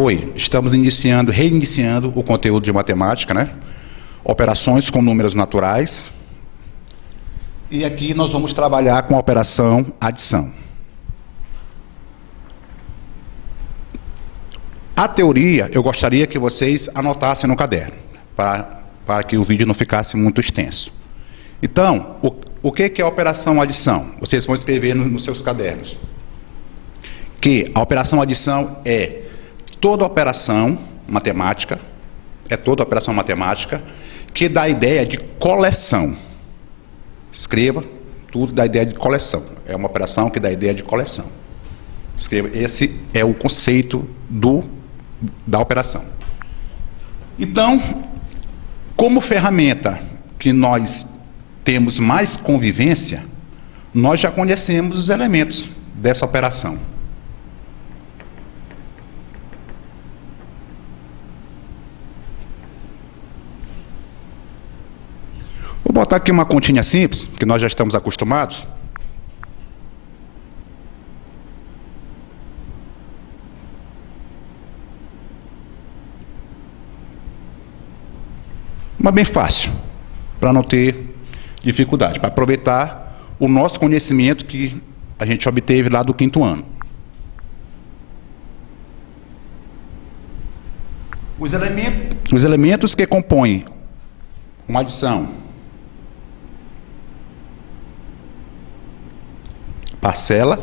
Oi, estamos reiniciando o conteúdo de matemática, né? Operações com números naturais. E aqui nós vamos trabalhar com a operação adição. A teoria, eu gostaria que vocês anotassem no caderno, para que o vídeo não ficasse muito extenso. Então, o que é a operação adição? Vocês vão escrever nos seus cadernos. Que a operação adição é toda operação matemática, que dá a ideia de coleção. Escreva, tudo dá a ideia de coleção. É uma operação que dá a ideia de coleção. Escreva, esse é o conceito da operação. Então, como ferramenta que nós temos mais convivência, nós já conhecemos os elementos dessa operação. Vou botar aqui uma continha simples, que nós já estamos acostumados. Uma bem fácil, para não ter dificuldade, para aproveitar o nosso conhecimento que a gente obteve lá do 5º ano. Os elementos que compõem uma adição: parcela,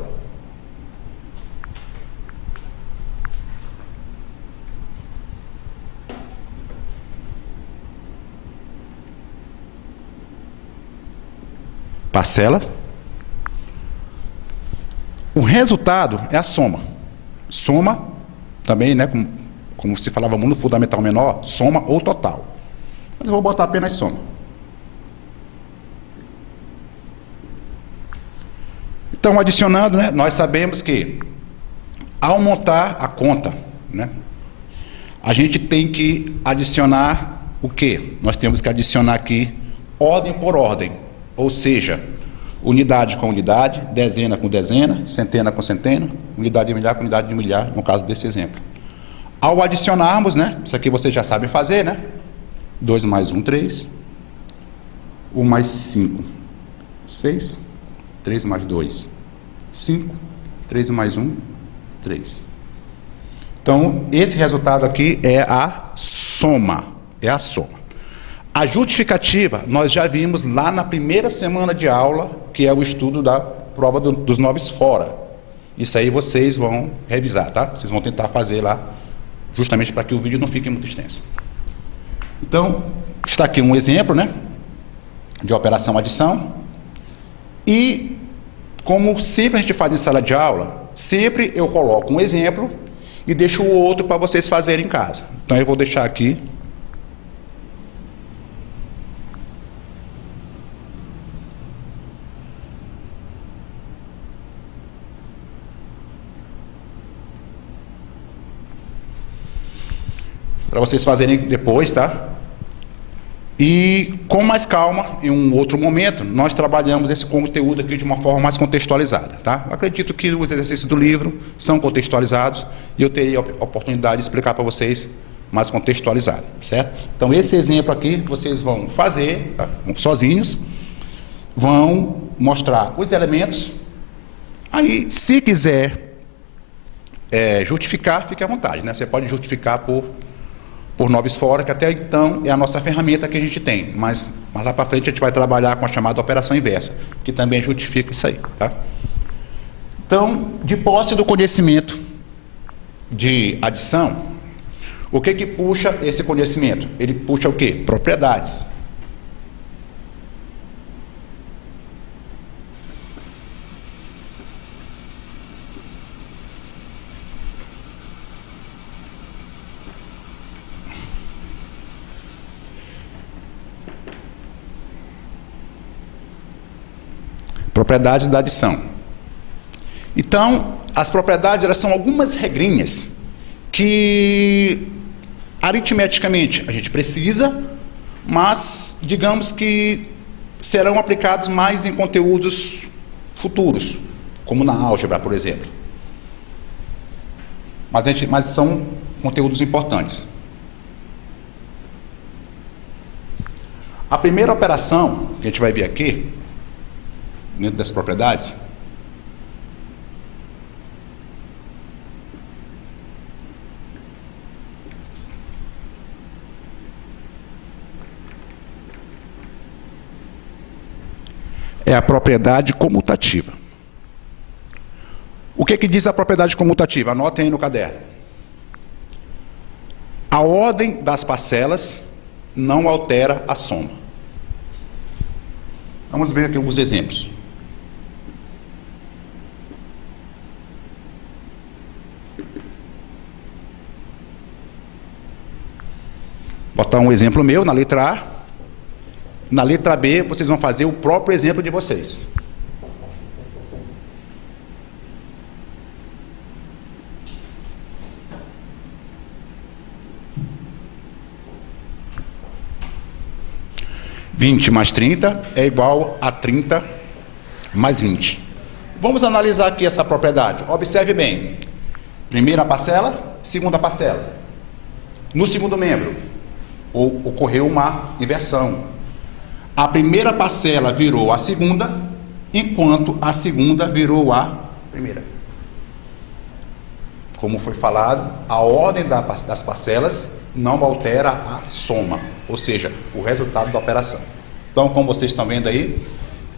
o resultado é a soma. Soma também, né, como se falava no fundamental menor, soma ou total. Mas eu vou botar apenas soma. Então, adicionando, né, nós sabemos que, ao montar a conta, né, a gente tem que adicionar o quê? Nós temos que adicionar aqui ordem por ordem, ou seja, unidade com unidade, dezena com dezena, centena com centena, unidade de milhar com unidade de milhar, no caso desse exemplo. Ao adicionarmos, né, isso aqui vocês já sabem fazer, né? 2 mais 1, 3. 1 mais 5, 6. 3 mais 2, 5. 3 mais 1, 3. Então, esse resultado aqui é a soma. É a soma. A justificativa, nós já vimos lá na primeira semana de aula, que é o estudo da prova dos 9 fora. Isso aí vocês vão revisar, tá? Vocês vão tentar fazer lá, justamente para que o vídeo não fique muito extenso. Então, está aqui um exemplo, né, de operação adição. E, como sempre a gente faz em sala de aula, sempre eu coloco um exemplo e deixo o outro para vocês fazerem em casa. Então, eu vou deixar aqui. Para vocês fazerem depois, tá? E com mais calma, em um outro momento, nós trabalhamos esse conteúdo aqui de uma forma mais contextualizada, tá? Acredito que os exercícios do livro são contextualizados e eu terei a oportunidade de explicar para vocês mais contextualizado, certo? Então, esse exemplo aqui, vocês vão fazer, tá? Sozinhos, vão mostrar os elementos. Aí, se quiser justificar, fique à vontade, né? Você pode justificar por 9 fora, que até então é a nossa ferramenta que a gente tem, mas lá para frente a gente vai trabalhar com a chamada operação inversa, que também justifica isso aí, tá? Então, de posse do conhecimento de adição, o que puxa esse conhecimento? Ele puxa o quê? Propriedades. Propriedades da adição. Então, as propriedades, elas são algumas regrinhas que, aritmeticamente, a gente precisa, mas, digamos que serão aplicados mais em conteúdos futuros, como na álgebra, por exemplo. Mas são conteúdos importantes. A primeira operação que a gente vai ver aqui, dentro das propriedades, é a propriedade comutativa. O que diz a propriedade comutativa? Anotem aí no caderno. A ordem das parcelas não altera a soma. Vamos ver aqui alguns exemplos. Vou botar um exemplo meu na letra A. Na letra B, vocês vão fazer o próprio exemplo de vocês. (20 mais 30 é igual a 30 mais 20). Vamos analisar aqui essa propriedade. Observe bem. Primeira parcela, segunda parcela. No segundo membro, ocorreu uma inversão. A primeira parcela virou a segunda, enquanto a segunda virou a primeira. Como foi falado, a ordem das parcelas não altera a soma, ou seja, o resultado da operação. Então, como vocês estão vendo aí,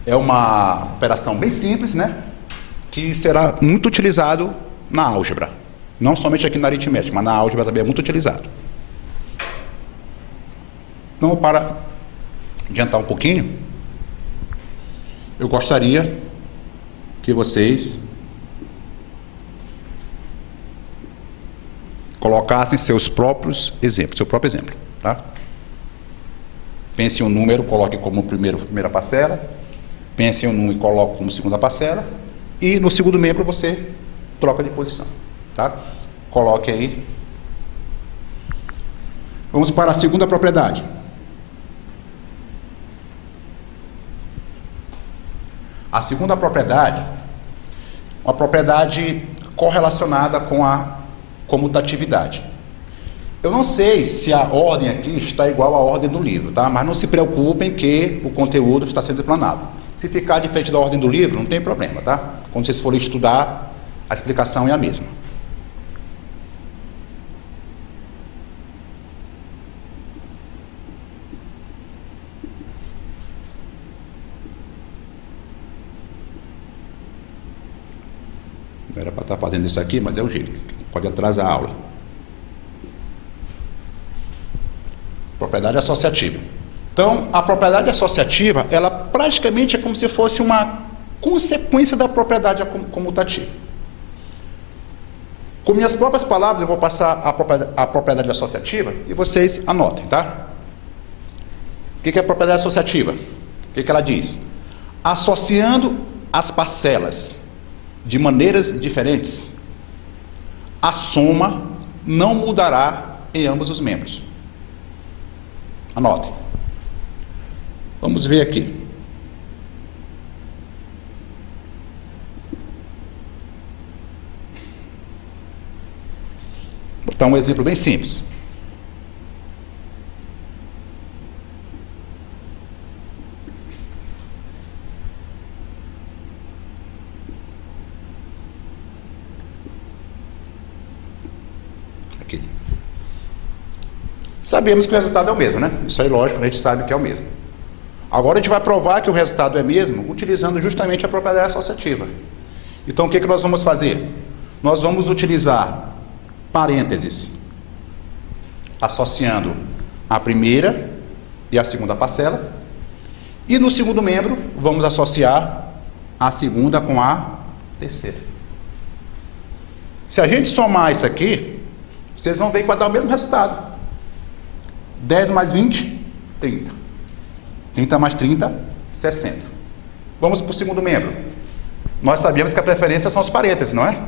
é uma operação bem simples, né? Que será muito utilizado na álgebra. Não somente aqui na aritmética, mas na álgebra também é muito utilizado. Então, para adiantar um pouquinho, eu gostaria que vocês colocassem seus próprios exemplos, seu próprio exemplo, tá? Pense em um número, coloque como primeira parcela, pense em um número e coloque como segunda parcela, e no segundo membro você troca de posição, tá? Coloque aí. Vamos para a segunda propriedade. A segunda propriedade, uma propriedade correlacionada com a comutatividade. Eu não sei se a ordem aqui está igual à ordem do livro, tá? Mas não se preocupem que o conteúdo está sendo explanado. Se ficar diferente da ordem do livro, não tem problema, tá? Quando vocês forem estudar, a explicação é a mesma. Não era para estar fazendo isso aqui, mas é o jeito. Pode atrasar a aula. Propriedade associativa. Então, a propriedade associativa, ela praticamente é como se fosse uma consequência da propriedade comutativa. Com minhas próprias palavras, eu vou passar a propriedade associativa e vocês anotem, tá? O que é a propriedade associativa? O que ela diz? Associando as parcelas de maneiras diferentes, a soma não mudará em ambos os membros. Anotem. Vamos ver aqui. Vou botar um exemplo bem simples. Aqui. Sabemos que o resultado é o mesmo, né? Isso aí, lógico, a gente sabe que é o mesmo. Agora a gente vai provar que o resultado é mesmo utilizando justamente a propriedade associativa. Então o que nós vamos fazer? Nós vamos utilizar parênteses associando a primeira e a segunda parcela, e no segundo membro vamos associar a segunda com a terceira. Se a gente somar isso aqui, vocês vão ver que vai dar o mesmo resultado. 10 mais 20, 30. 30 mais 30, 60. Vamos para o segundo membro. Nós sabemos que a preferência são os parênteses, não é?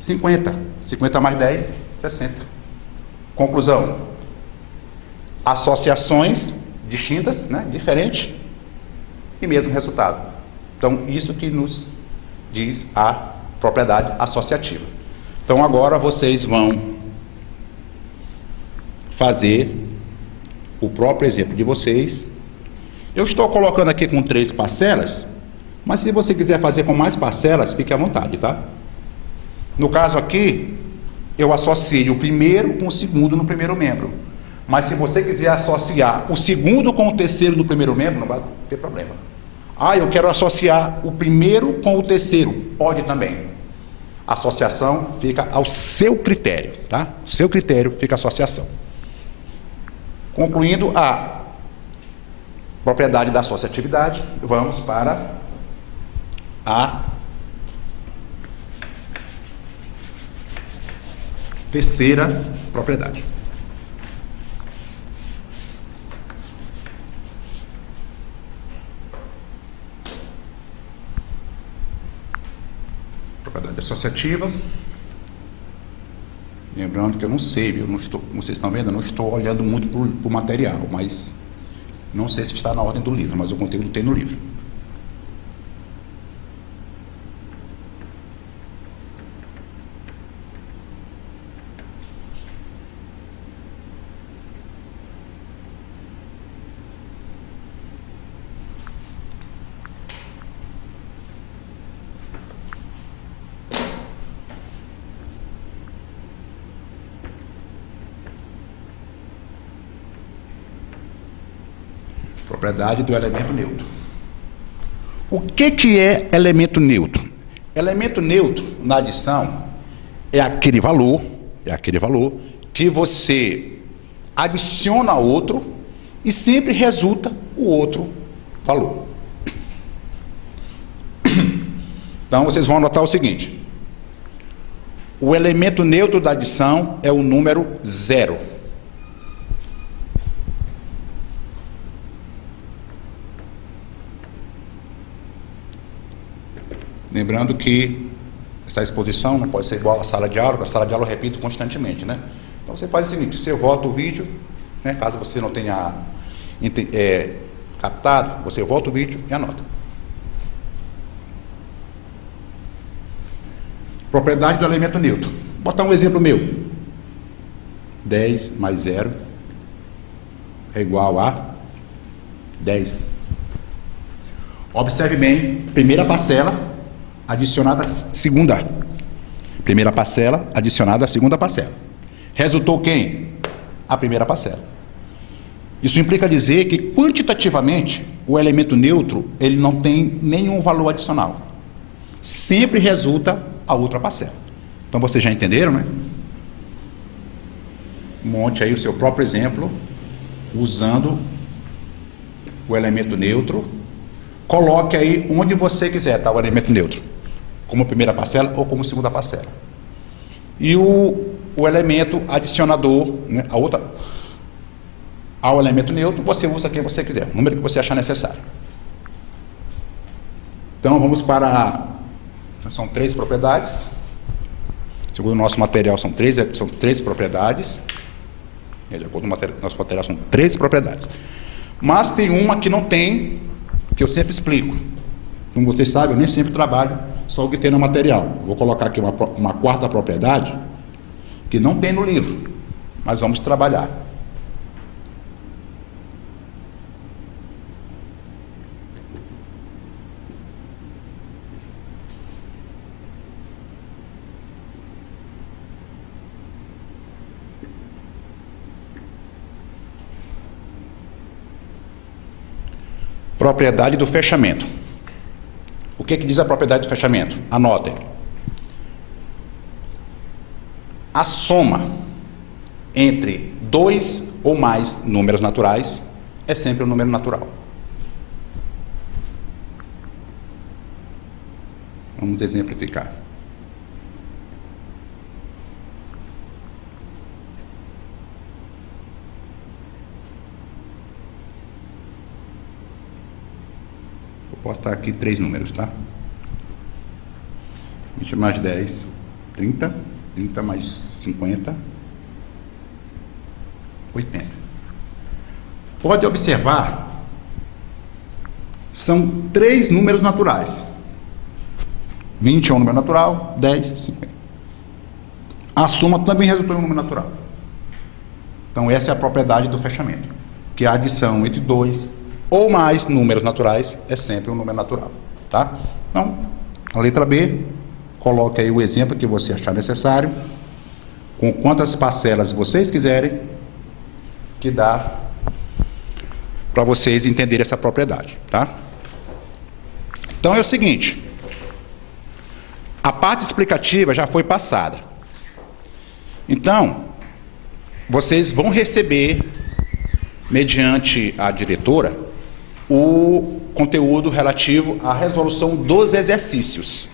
50. 50 mais 10, 60. Conclusão. Associações distintas, né? Diferentes, e mesmo resultado. Então, isso que nos diz a propriedade associativa. Então agora vocês vão fazer o próprio exemplo de vocês. Eu estou colocando aqui com 3 parcelas, mas se você quiser fazer com mais parcelas, fique à vontade, tá? No caso aqui, eu associei o primeiro com o segundo no primeiro membro. Mas se você quiser associar o segundo com o terceiro do primeiro membro, não vai ter problema. Ah, eu quero associar o primeiro com o terceiro. Pode também. A associação fica ao seu critério, tá? Ao seu critério fica a associação. Concluindo a propriedade da associatividade, vamos para a terceira propriedade. Propriedade associativa. Lembrando que eu não sei, eu não estou, como vocês estão vendo, eu não estou olhando muito para o material, mas não sei se está na ordem do livro, mas o conteúdo tem no livro. Propriedade do elemento neutro. O que é elemento neutro? Elemento neutro, na adição, é aquele valor que você adiciona a outro e sempre resulta o outro valor. Então, vocês vão anotar o seguinte. O elemento neutro da adição é o número 0. Lembrando que essa exposição não pode ser igual à sala de aula, porque a sala de aula eu repito constantemente, né? Então você faz o seguinte, você volta o vídeo, né? Caso você não tenha captado, você volta o vídeo e anota. Propriedade do elemento neutro. Vou botar um exemplo meu. 10 mais 0 é igual a 10. Observe bem, primeira parcela adicionada à segunda. Primeira parcela adicionada à segunda parcela. Resultou quem? A primeira parcela. Isso implica dizer que, quantitativamente, o elemento neutro ele não tem nenhum valor adicional. Sempre resulta a outra parcela. Então, vocês já entenderam, né? Monte aí o seu próprio exemplo, usando o elemento neutro. Coloque aí onde você quiser, tá? O elemento neutro. Como primeira parcela ou como segunda parcela. E o elemento adicionador, né, ao elemento neutro, você usa quem você quiser, o número que você achar necessário. Então, vamos para... São 3 propriedades. Segundo o nosso material, são 3 propriedades. De acordo com o nosso material, são 3 propriedades. Mas tem uma que não tem, que eu sempre explico. Como vocês sabem, eu nem sempre trabalho só o que tem no material. Vou colocar aqui uma quarta propriedade que não tem no livro, mas vamos trabalhar. Propriedade do fechamento. O que diz a propriedade do fechamento? Anotem. A soma entre 2 ou mais números naturais é sempre um número natural. Vamos exemplificar. Posso estar aqui 3 números, tá? 20 mais 10, 30. 30 mais 50, 80. Pode observar, são 3 números naturais. 20 é um número natural, 10, 50. A soma também resultou em um número natural. Então, essa é a propriedade do fechamento, que a adição entre dois ou mais números naturais é sempre um número natural. Tá? Então, a letra B, coloque aí o exemplo que você achar necessário, com quantas parcelas vocês quiserem, que dá para vocês entenderem essa propriedade. Tá? Então, é o seguinte, a parte explicativa já foi passada. Então, vocês vão receber, mediante a diretora, o conteúdo relativo à resolução dos exercícios.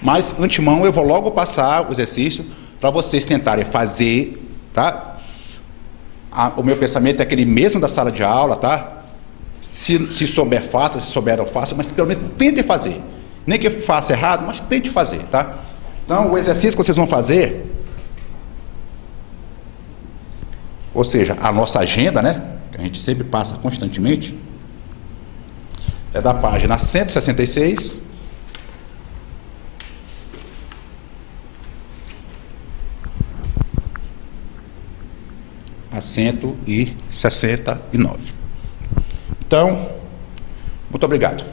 Mas, antemão, eu vou logo passar o exercício para vocês tentarem fazer, tá? O meu pensamento é aquele mesmo da sala de aula, tá? Se souber, faça, se souber, não faça, mas pelo menos tente fazer. Nem que faça errado, mas tente fazer, tá? Então, o exercício que vocês vão fazer, ou seja, a nossa agenda, né? Que a gente sempre passa constantemente, é da página 166 a 169. Então, muito obrigado.